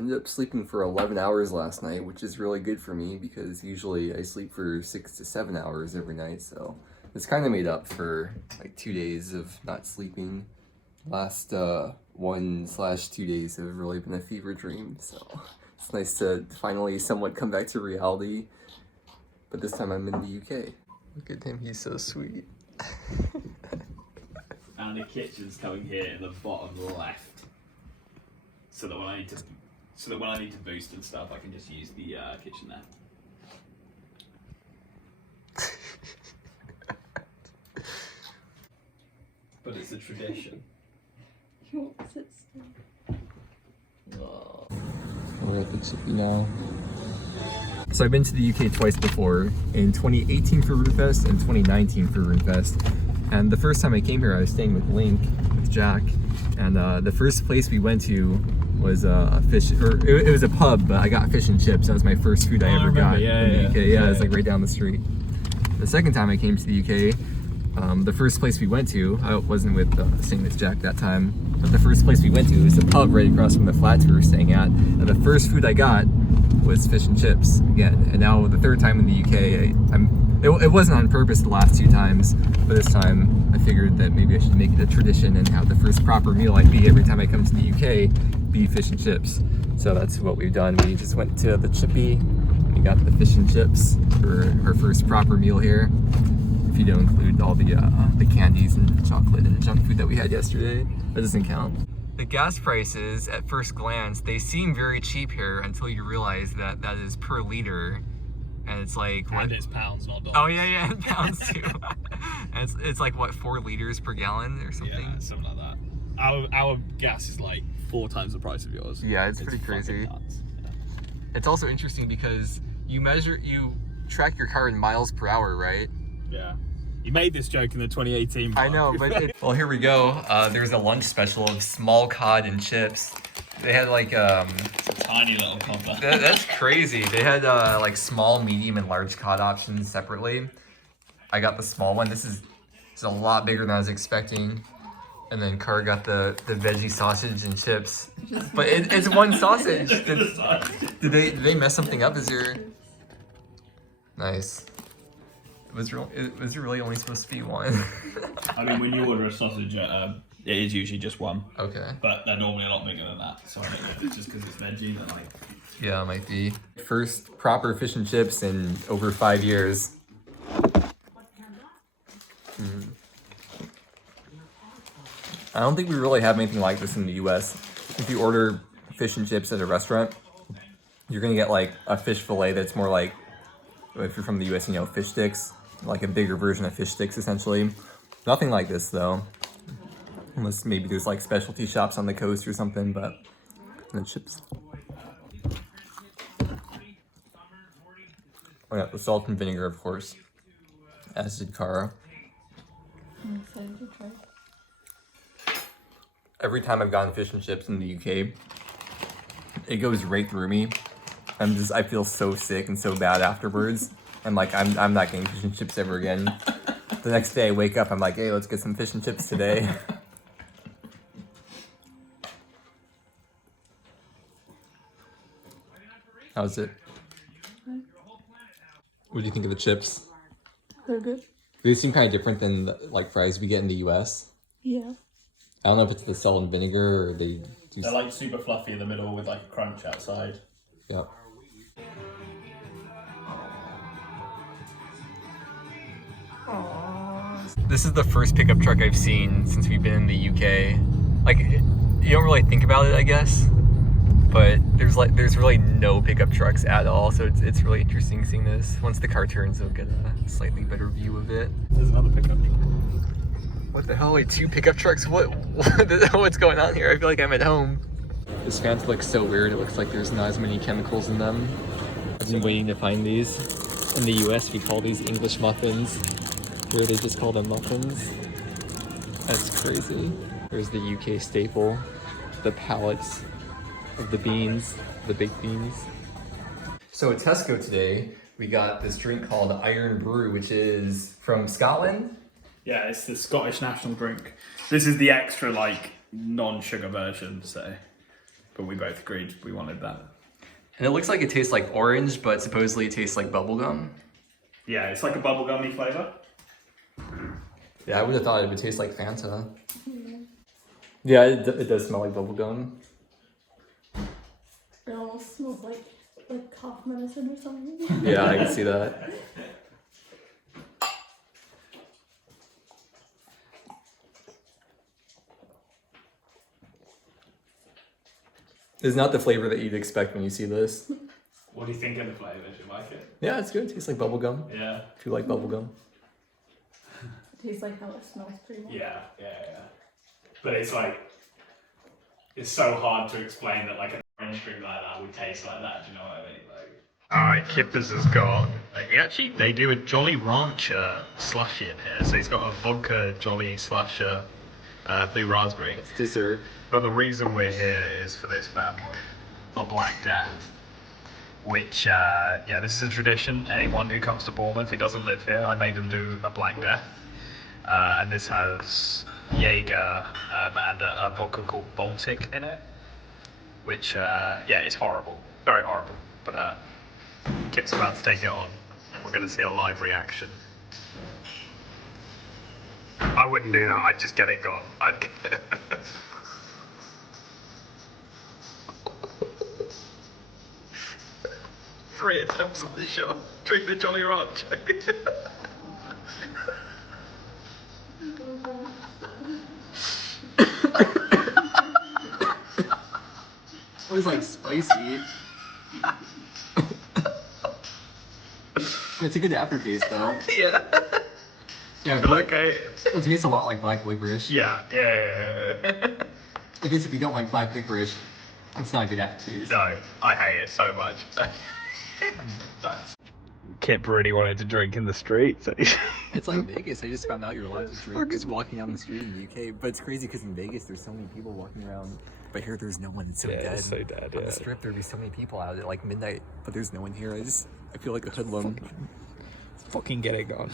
ended up sleeping for 11 hours last night, which is really good for me because usually I sleep for 6 to 7 hours every night, so it's kind of made up for like 2 days of not sleeping. Last 1/2 days have really been a fever dream, so it's nice to finally somewhat come back to reality, but this time I'm in the UK. Look at him, he's so sweet. And the kitchen's coming here in the bottom left. So that when I need to boost and stuff, I can just use the kitchen there. But it's a tradition. What's it say? Oh. We're at the chippy now. So I've been to the UK twice before, in 2018 for RuneFest and 2019 for RuneFest. And the first time I came here, I was staying with Link, with Jack, and the first place we went to was a fish, or it was a pub, but I got fish and chips. That was my first food I ever got in the UK. Yeah, it was like right down the street. The second time I came to the UK, the first place we went to, I wasn't with staying with Jack that time, but the first place we went to was a pub right across from the flats we were staying at, and the first food I got was fish and chips again. And now the third time in the UK, it wasn't on purpose the last 2 times, but this time I figured that maybe I should make it a tradition and have the first proper meal I'd be every time I come to the UK be fish and chips. So that's what we've done. We just went to the Chippy, we got the fish and chips for our first proper meal here. If you don't include all the candies and chocolate and junk food that we had yesterday, that doesn't count. The gas prices, at first glance, they seem very cheap here until you realize that that is per liter. And it's like, what? And it's pounds, not dollars. Oh yeah, and pounds too. And it's like, what, 4 liters per gallon or something? Yeah, something like that. Our gas is like 4 times the price of yours. Yeah, it's pretty crazy. Yeah. It's also interesting because you track your car in miles per hour, right? Yeah. You made this joke in the 2018 I know, but well, here we go. There's a lunch special of small cod and chips. They had like it's a tiny little copper. That's crazy. They had like small, medium, and large cod options separately. I got the small one. This is a lot bigger than I was expecting. And then Car got the veggie sausage and chips. But it's one sausage. Did they mess something up? Is there... Nice. Was it really only supposed to be one? I mean, when you order a sausage, it is usually just one. Okay. But they're normally a lot bigger than that. So I think if it's just because it's veggie, then like... Yeah, it might be. First proper fish and chips in over 5 years. I don't think we really have anything like this in the US. If you order fish and chips at a restaurant, you're gonna get like a fish fillet that's more like, if you're from the US, you know, fish sticks, like a bigger version of fish sticks essentially. Nothing like this though, unless maybe there's like specialty shops on the coast or something, but the chips. Oh yeah, the salt and vinegar, of course, as did Cara. I'm excited to try. Every time I've gotten fish and chips in the UK, it goes right through me. I feel so sick and so bad afterwards. I'm like, I'm not getting fish and chips ever again. The next day I wake up, I'm like, hey, let's get some fish and chips today. How's it? What do you think of the chips? They're good. They seem kind of different than the, like fries we get in the US. Yeah. I don't know if it's the salt and vinegar or they do... They're like super fluffy in the middle with like a crunch outside. Yep. This is the first pickup truck I've seen since we've been in the UK. Like, you don't really think about it, I guess, but there's really no pickup trucks at all, so it's really interesting seeing this. Once the car turns, we'll get a slightly better view of it. There's another pickup truck. What the hell? Wait, 2 pickup trucks? What's going on here? I feel like I'm at home. This fence looks so weird. It looks like there's not as many chemicals in them. I've been waiting to find these. In the US, we call these English muffins. Here they just call them muffins. That's crazy. There's the UK staple, the pallets of the beans, the baked beans. So at Tesco today, we got this drink called Iron Brew, which is from Scotland. Yeah, it's the Scottish national drink. This is the extra, like, non-sugar version, so... but we both agreed we wanted that. And it looks like it tastes like orange, but supposedly it tastes like bubblegum. Yeah, it's like a bubblegummy flavour. Yeah, I would have thought it would taste like Fanta. Yeah, it does smell like bubblegum. It almost smells like cough medicine or something. Yeah, I can see that. It's not the flavor that you'd expect when you see this. What do you think of the flavour? Do you like it? Yeah, it's good. It tastes like bubblegum. Yeah. If you like bubblegum. It tastes like how it smells pretty much. Yeah. But it's like, it's so hard to explain that like an orange drink like that would taste like that. Do you know what I mean? Like. Alright, Kippers has got, they do a Jolly Rancher slushy in here. So he's got a vodka Jolly slusher, blue raspberry. It's dessert. But the reason we're here is for this bad boy, the Black Death. Which, this is a tradition. Anyone who comes to Bournemouth who doesn't live here, I made them do a Black Death. And this has Jaeger and a vodka called Baltic in it. Which, it's horrible. Very horrible. But Kip's about to take it on. We're going to see a live reaction. I wouldn't do that. I'd just get it gone. Three attempts on the shot. Drink the Jolly Rancher. It was like spicy. It's a good aftertaste though. Yeah. Yeah, Okay. It tastes a lot like black licorice. Yeah. I guess if you don't like black licorice, it's not a good aftertaste. No, I hate it so much. Kip really wanted to drink in the street, so It's like Vegas. I just found out you're allowed to drink just walking down the street in the UK. But it's crazy because in Vegas there's so many people walking around. But here there's no one. It's so dead. It's so dead. On the strip there'd be so many people out at like midnight, but there's no one here. I feel like a hoodlum. Fucking get it gone.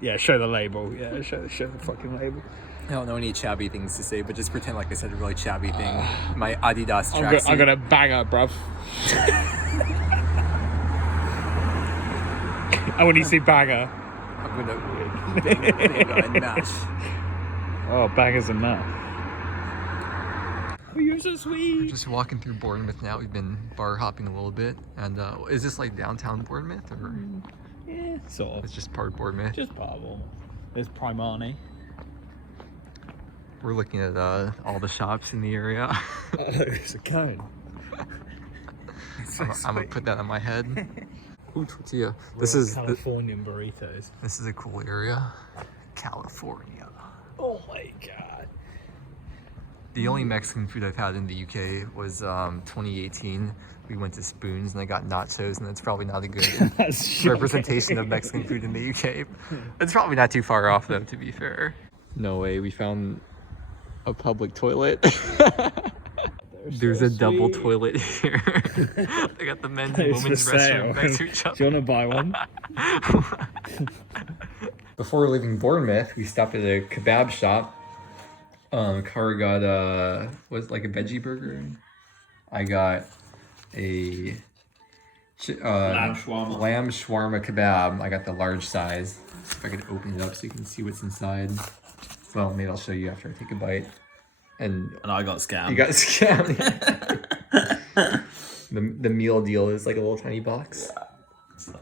Yeah, show the label. Yeah, show the fucking label. I don't know any chabby things to say, but just pretend like I said a really chabby thing. My Adidas tracksuit. I'm gonna bang her, bruv. And when you see banger, I'm gonna bang and mash. Oh, bangers and mash. Oh, you're so sweet. We're just walking through Bournemouth now. We've been bar hopping a little bit, and is this like downtown Bournemouth or? Yeah, sort of. It's just part of Bournemouth. Just part of Bournemouth. There's Primani. We're looking at all the shops in the area. Oh, there's a cone. I'm gonna put that on my head. Ooh, tortilla. This is Californian burritos. This is a cool area. California. Oh my god. The only Mexican food I've had in the UK was 2018. We went to Spoons and I got nachos, and that's probably not a good representation of Mexican food in the UK. It's probably not too far off though, to be fair. No way, we found a public toilet. There's a double toilet here. They got the men's and women's restroom next to each other. Do you want to buy one? Before leaving Bournemouth, we stopped at a kebab shop. Cara got was like a veggie burger. I got a lamb shawarma kebab. I got the large size. If I could open it up so you can see what's inside. Well, maybe I'll show you after I take a bite. And I got scammed. You got scammed. The meal deal is like a little tiny box. Yeah.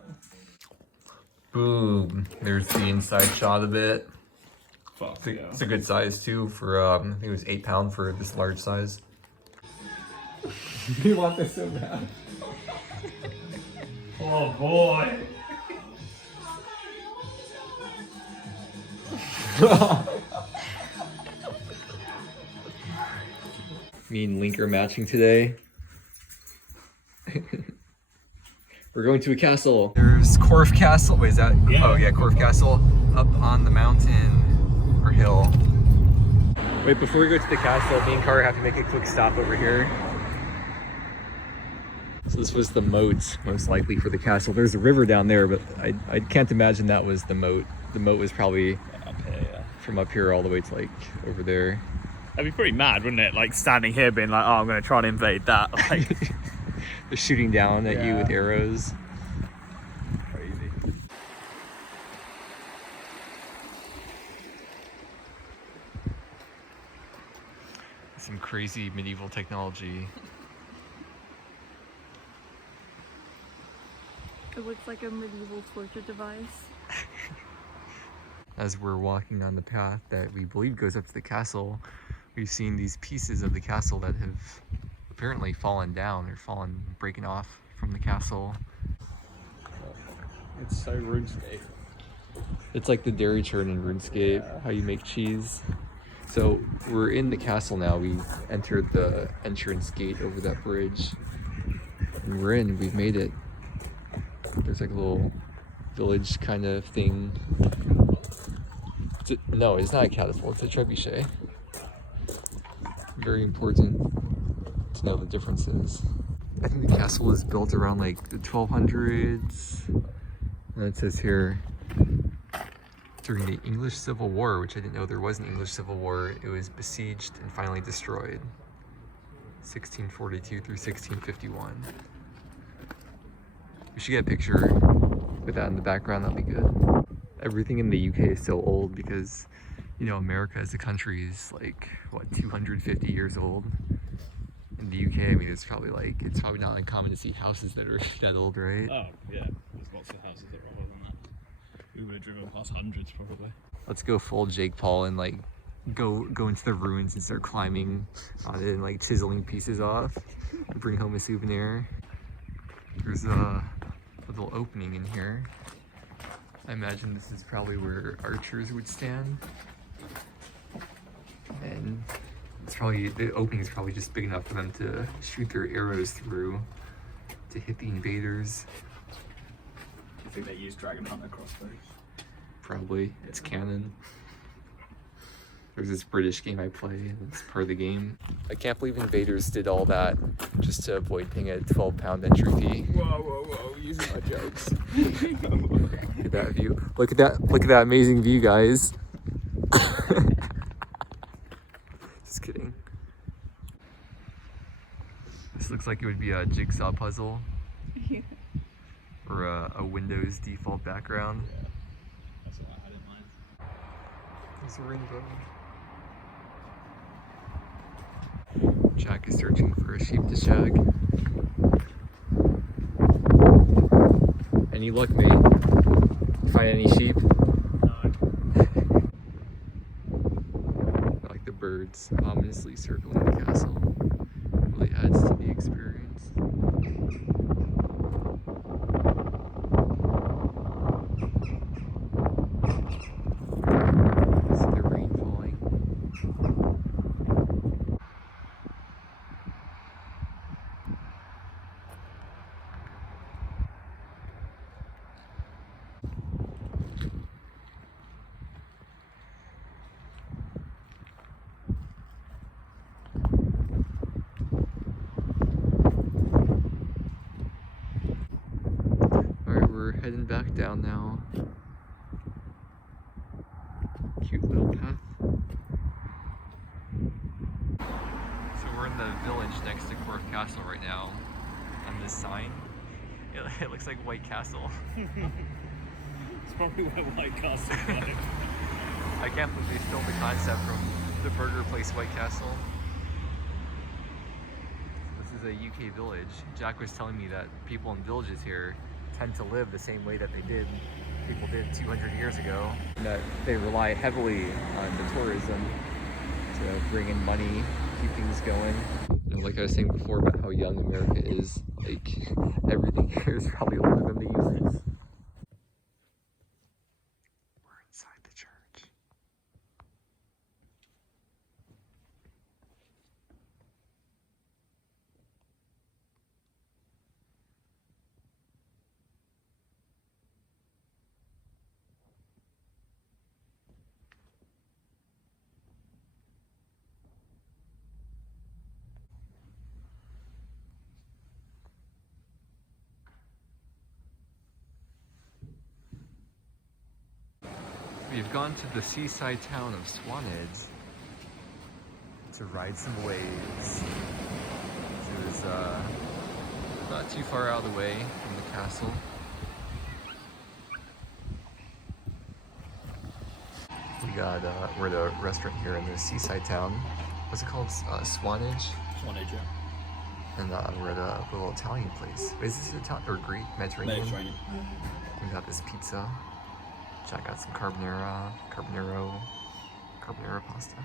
Boom. There's the inside shot of it. Fuck yeah. It's a good size too for I think it was £8 for this large size. You want this so bad. Oh boy. Me and Link are matching today. We're going to a castle. There's Corfe Castle. Wait, is that? Yeah. Oh yeah, Corfe Castle up on the mountain or hill. Wait, before we go to the castle, me and Cara have to make a quick stop over here. So this was the moat, most likely for the castle. There's a river down there, but I can't imagine that was the moat. The moat was probably up here, yeah. From up here all the way to like over there. That'd be pretty mad, wouldn't it? Like standing here being like, oh, I'm going to try and invade that. Like, They're shooting down at you with arrows. crazy. Some crazy medieval technology. It looks like a medieval torture device. As we're walking on the path that we believe goes up to the castle, we've seen these pieces of the castle that have apparently fallen down or breaking off from the castle. It's so RuneScape. It's like the dairy churn in RuneScape, how you make cheese. So we're in the castle now. We entered the entrance gate over that bridge. And we've made it. There's like a little village kind of thing. No, it's not a catapult, it's a trebuchet. Very important to know the differences. I think the castle was built around like the 1200s. And it says here, during the English Civil War, which I didn't know there was an English Civil War, it was besieged and finally destroyed. 1642 through 1651. We should get a picture with that in the background, that'd be good. Everything in the UK is so old because, you know, America as a country is like, what, 250 years old? In the UK, I mean, it's probably not uncommon to see houses that are that old, right? Oh, yeah. There's lots of houses that are older than that. We would have driven past hundreds, probably. Let's go full Jake Paul and like go into the ruins and start climbing on it and like chiseling pieces off and bring home a souvenir. There's a little opening in here. I imagine this is probably where archers would stand. And the opening is probably just big enough for them to shoot their arrows through to hit the invaders. I think they use dragon hunter crossbows. Probably. It's canon. There's this British game I play, and it's part of the game. I can't believe invaders did all that just to avoid paying a 12-pound entry fee. Whoa, using my jokes. Look at that view. Look at that amazing view, guys. Just kidding. This looks like it would be a jigsaw puzzle. Yeah. Or a Windows default background. Yeah, that's what I had in mind. There's a rainbow. Jack is searching for a sheep to shag. Any luck, mate? Find any sheep? No. I like the birds ominously circling the castle. Really adds to the experience. See the rain falling. Alright, we're heading back down now. Cute little path. So we're in the village next to Corfe Castle right now. And this sign, it looks like White Castle. It's probably where White Castle is. I can't believe they stole the concept from the burger place White Castle. This is a UK village. Jack was telling me that people in villages here tend to live the same way that people did 200 years ago. That they rely heavily on the tourism to bring in money, keep things going. You know, like I was saying before about how young America is, like everything here is probably older than the US. We're inside the church. We've gone to the seaside town of Swanage. to ride some waves. It was not too far out of the way from the castle. We're at a restaurant here in the seaside town. What's it called? Swanage? Swanage, yeah. And we're at a little Italian place. Is this Italian or Greek? Mediterranean? Mediterranean. We got this pizza. Which I got some carbonara pasta.